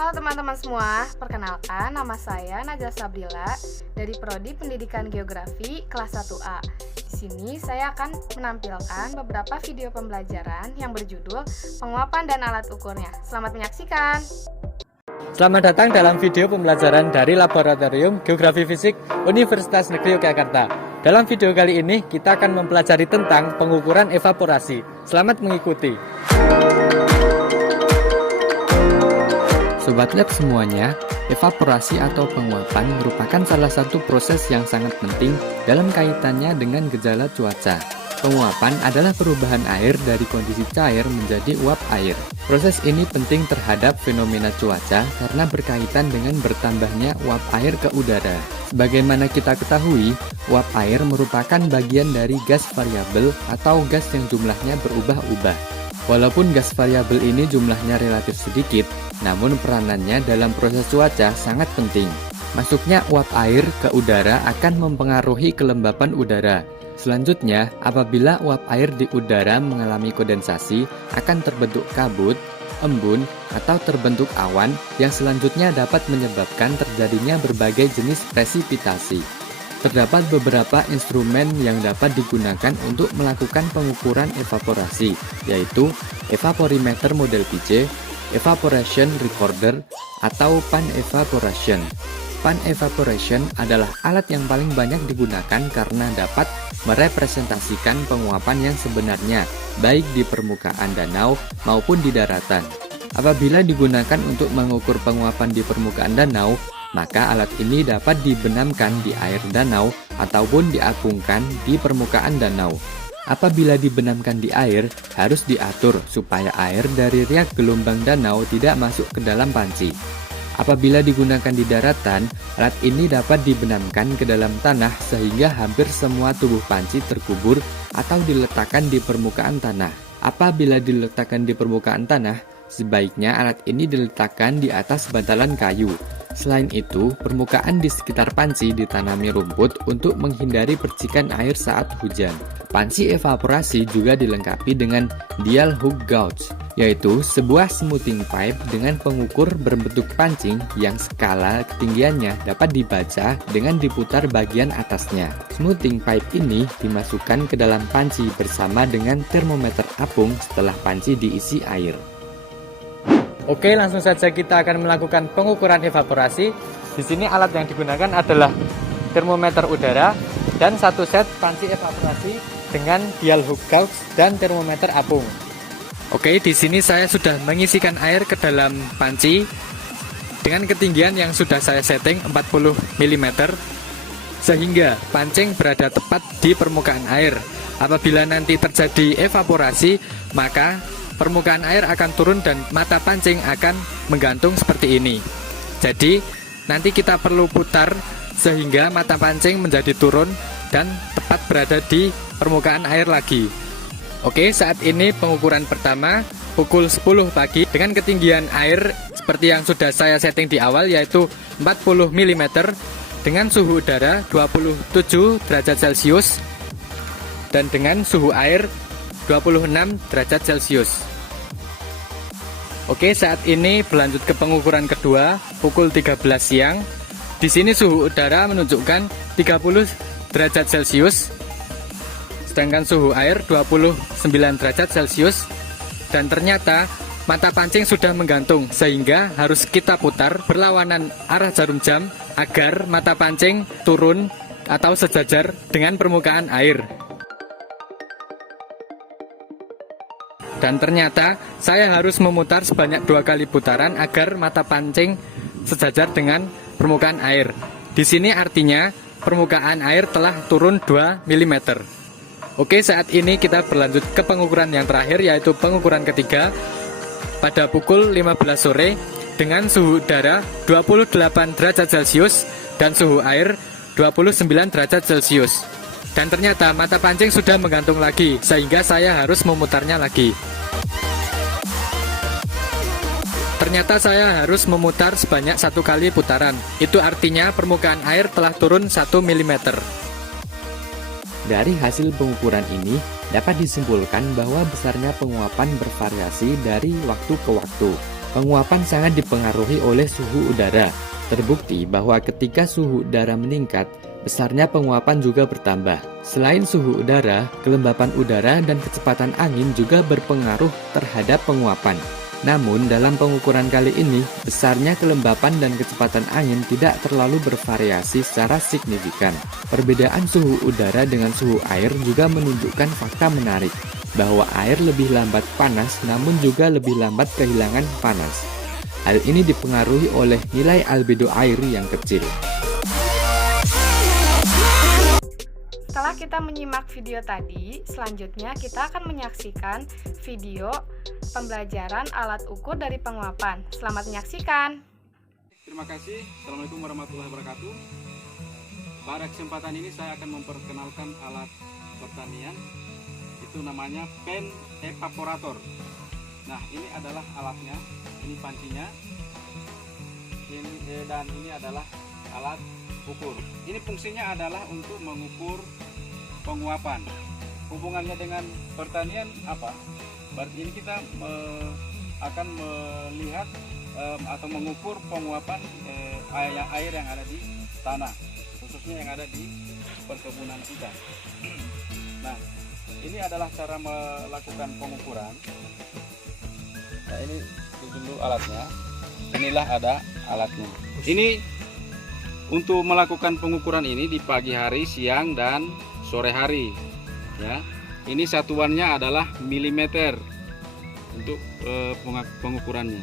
Halo teman-teman semua, perkenalkan nama saya Najla Sabrila dari Prodi Pendidikan Geografi kelas 1A. Di sini saya akan menampilkan beberapa video pembelajaran yang berjudul penguapan dan alat ukurnya. Selamat menyaksikan. Selamat datang dalam video pembelajaran dari Laboratorium Geografi Fisik Universitas Negeri Yogyakarta. Dalam video kali ini kita akan mempelajari tentang pengukuran evaporasi. Selamat mengikuti. Sobat Lab semuanya, evaporasi atau penguapan merupakan salah satu proses yang sangat penting dalam kaitannya dengan gejala cuaca. Penguapan adalah perubahan air dari kondisi cair menjadi uap air. Proses ini penting terhadap fenomena cuaca karena berkaitan dengan bertambahnya uap air ke udara. Sebagaimana kita ketahui, uap air merupakan bagian dari gas variabel atau gas yang jumlahnya berubah-ubah. Walaupun gas variabel ini jumlahnya relatif sedikit, namun peranannya dalam proses cuaca sangat penting. Masuknya uap air ke udara akan mempengaruhi kelembapan udara. Selanjutnya, apabila uap air di udara mengalami kondensasi, akan terbentuk kabut, embun, atau terbentuk awan yang selanjutnya dapat menyebabkan terjadinya berbagai jenis presipitasi. Terdapat beberapa instrumen yang dapat digunakan untuk melakukan pengukuran evaporasi, yaitu evaporimeter model PJ, evaporation recorder, atau pan evaporation. Pan evaporation adalah alat yang paling banyak digunakan karena dapat merepresentasikan penguapan yang sebenarnya, baik di permukaan danau maupun di daratan. Apabila digunakan untuk mengukur penguapan di permukaan danau, maka alat ini dapat dibenamkan di air danau ataupun diapungkan di permukaan danau. Apabila dibenamkan di air, harus diatur supaya air dari riak gelombang danau tidak masuk ke dalam panci. Apabila digunakan di daratan, alat ini dapat dibenamkan ke dalam tanah sehingga hampir semua tubuh panci terkubur atau diletakkan di permukaan tanah. Apabila diletakkan di permukaan tanah, sebaiknya alat ini diletakkan di atas bantalan kayu. Selain itu, permukaan di sekitar panci ditanami rumput untuk menghindari percikan air saat hujan. Panci evaporasi juga dilengkapi dengan dial hook gauge, yaitu sebuah smoothing pipe dengan pengukur berbentuk pancing yang skala ketinggiannya dapat dibaca dengan diputar bagian atasnya. Smoothing pipe ini dimasukkan ke dalam panci bersama dengan termometer apung setelah panci diisi air. Oke, langsung saja kita akan melakukan pengukuran evaporasi. Di sini alat yang digunakan adalah termometer udara dan satu set panci evaporasi dengan dial hook gauge dan termometer apung. Oke, di sini saya sudah mengisikan air ke dalam panci dengan ketinggian yang sudah saya setting 40 mm sehingga pancing berada tepat di permukaan air. Apabila nanti terjadi evaporasi, maka permukaan air akan turun dan mata pancing akan menggantung seperti ini. Jadi nanti kita perlu putar sehingga mata pancing menjadi turun dan tepat berada di permukaan air lagi. Oke, saat ini pengukuran pertama pukul 10 pagi dengan ketinggian air seperti yang sudah saya setting di awal, yaitu 40 mm dengan suhu udara 27 derajat Celcius dan dengan suhu air 26 derajat Celcius. Oke, saat ini berlanjut ke pengukuran kedua pukul 13 siang. Di sini suhu udara menunjukkan 30 derajat Celcius, sedangkan suhu air 29 derajat Celcius. Dan ternyata mata pancing sudah menggantung sehingga harus kita putar berlawanan arah jarum jam agar mata pancing turun atau sejajar dengan permukaan air. Dan ternyata saya harus memutar sebanyak 2 kali putaran agar mata pancing sejajar dengan permukaan air. Di sini artinya permukaan air telah turun 2 mm. Oke, saat ini kita berlanjut ke pengukuran yang terakhir, yaitu pengukuran ketiga pada pukul 15 sore dengan suhu udara 28 derajat Celcius dan suhu air 29 derajat Celcius. Dan ternyata mata pancing sudah menggantung lagi sehingga saya harus memutarnya lagi. Ternyata saya harus memutar sebanyak 1 kali putaran. Itu artinya permukaan air telah turun 1 mm. Dari hasil pengukuran ini, dapat disimpulkan bahwa besarnya penguapan bervariasi dari waktu ke waktu. Penguapan sangat dipengaruhi oleh suhu udara. Terbukti bahwa ketika suhu udara meningkat, besarnya penguapan juga bertambah. Selain suhu udara, kelembapan udara dan kecepatan angin juga berpengaruh terhadap penguapan. Namun, dalam pengukuran kali ini, besarnya kelembapan dan kecepatan angin tidak terlalu bervariasi secara signifikan. Perbedaan suhu udara dengan suhu air juga menunjukkan fakta menarik, bahwa air lebih lambat panas namun juga lebih lambat kehilangan panas. Hal ini dipengaruhi oleh nilai albedo air yang kecil. Setelah kita menyimak video tadi, selanjutnya kita akan menyaksikan video pembelajaran alat ukur dari penguapan. Selamat menyaksikan. Terima kasih. Assalamualaikum warahmatullahi wabarakatuh. Pada kesempatan ini saya akan memperkenalkan alat pertanian. Itu namanya pen evaporator. Nah, ini adalah alatnya. Ini pancinya. Dan ini adalah alat ukur. Ini fungsinya adalah untuk mengukur penguapan. Hubungannya dengan pertanian apa? Berarti ini kita akan melihat atau mengukur penguapan air yang ada di tanah, khususnya yang ada di perkebunan kita. Nah, ini adalah cara melakukan pengukuran. Nah, ini dulu alatnya. Inilah ada alatnya. Ini untuk melakukan pengukuran ini di pagi hari, siang, dan sore hari. Ya, ini satuannya adalah milimeter untuk pengukurannya.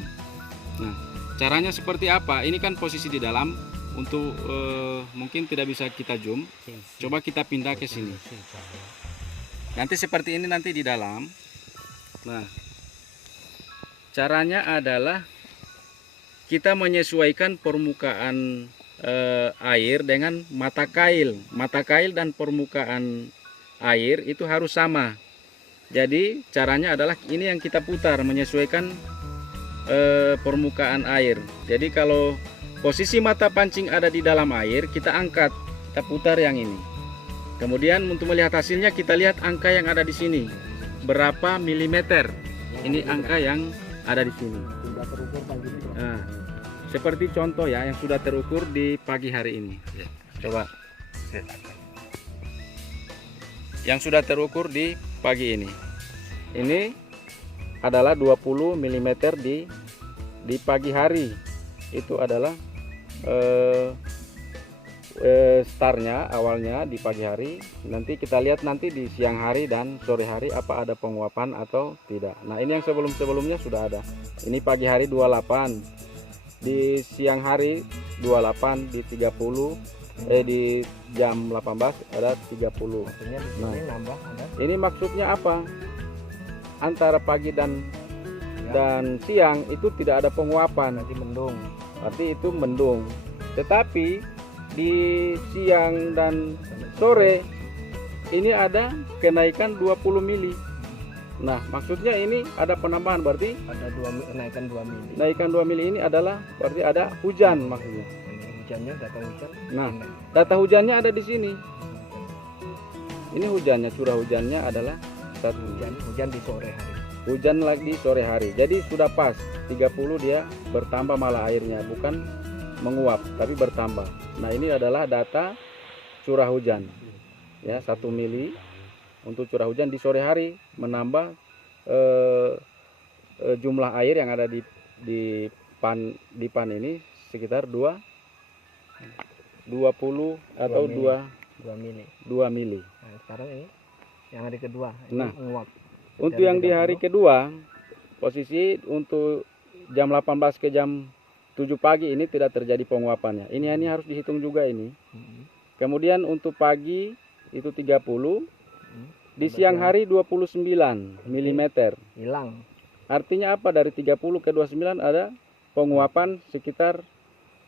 Nah, caranya seperti apa? Ini kan posisi di dalam. Untuk mungkin tidak bisa kita zoom. Coba kita pindah ke sini. Nanti seperti ini nanti di dalam. Nah, caranya adalah kita menyesuaikan permukaan air dengan mata kail. Mata kail dan permukaan air itu harus sama. Jadi caranya adalah ini yang kita putar, menyesuaikan permukaan air. Jadi kalau posisi mata pancing ada di dalam air, kita angkat, kita putar yang ini. Kemudian untuk melihat hasilnya, kita lihat angka yang ada di sini, berapa milimeter. Ini angka yang ada di sini. Nah, seperti contoh ya, yang sudah terukur di pagi hari ini. Coba. Yang sudah terukur di pagi ini. Ini adalah 20 mm di pagi hari. Itu adalah startnya awalnya di pagi hari. Nanti kita lihat nanti di siang hari dan sore hari apa ada penguapan atau tidak. Nah, ini yang sebelum-sebelumnya sudah ada. Ini pagi hari 28, di siang hari 28, di 30, di jam 18 ada 30. Nah, ini maksudnya apa? Antara pagi dan siang itu tidak ada penguapan. Nanti mendung. Arti itu mendung. Tetapi di siang dan sore ini ada kenaikan 20 mili. Nah, maksudnya ini ada penambahan, berarti ada kenaikan 2 mili. Kenaikan 2 mili ini adalah berarti ada hujan maksudnya. Hujannya, data hujan. Nah, data hujannya ada di sini. Ini hujannya, curah hujannya adalah hujan di sore hari. Hujan lagi sore hari. Jadi sudah pas 30 dia bertambah malah airnya, bukan menguap tapi bertambah. Nah, ini adalah data curah hujan. Ya, 1 mili untuk curah hujan di sore hari, menambah jumlah air yang ada di pan ini sekitar 20 atau 2 mili. Nah, sekarang ini yang hari kedua. Nah, menguap. Untuk yang di hari kedua, posisi untuk jam 18 ke jam 7 pagi ini tidak terjadi penguapannya. Ini harus dihitung juga ini. Kemudian untuk pagi itu 30. Di siang hari 29 mm. Hilang. Artinya apa? Dari 30 ke 29 ada penguapan sekitar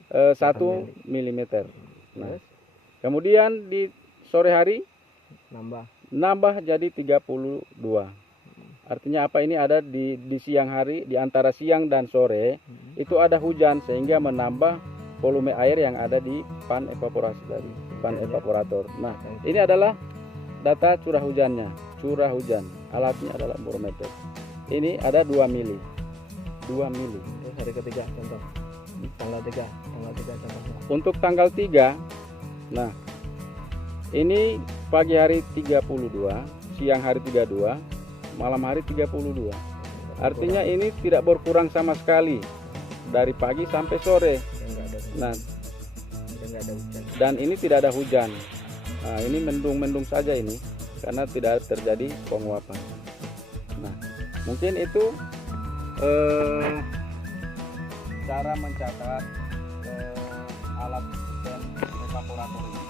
1 mm. Nah, kemudian di sore hari nambah jadi 32. Artinya apa? Ini ada di siang hari, di antara siang dan sore itu ada hujan sehingga menambah volume air yang ada di pan evaporasi dari pan evaporator. Nah, ini adalah data curah hujannya. Curah hujan, alatnya adalah barometer. Ini ada 2 mili. 2 mili. Terus hari ketiga contoh. Tanggal 3 contohnya. Untuk tanggal 3, nah ini pagi hari 32, siang hari 32, malam hari 32. Artinya ini tidak berkurang sama sekali dari pagi sampai sore. Nah, Nggak ada hujan. dan ini tidak ada hujan. Nah, ini mendung-mendung saja ini karena tidak terjadi penguapan. Nah, mungkin itu cara mencatat alat dan evaporator ini.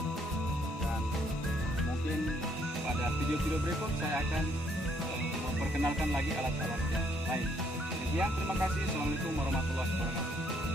Dan mungkin pada video-video berikut saya akan memperkenalkan lagi alat-alat yang lain. Sekian, terima kasih. Assalamualaikum warahmatullahi wabarakatuh.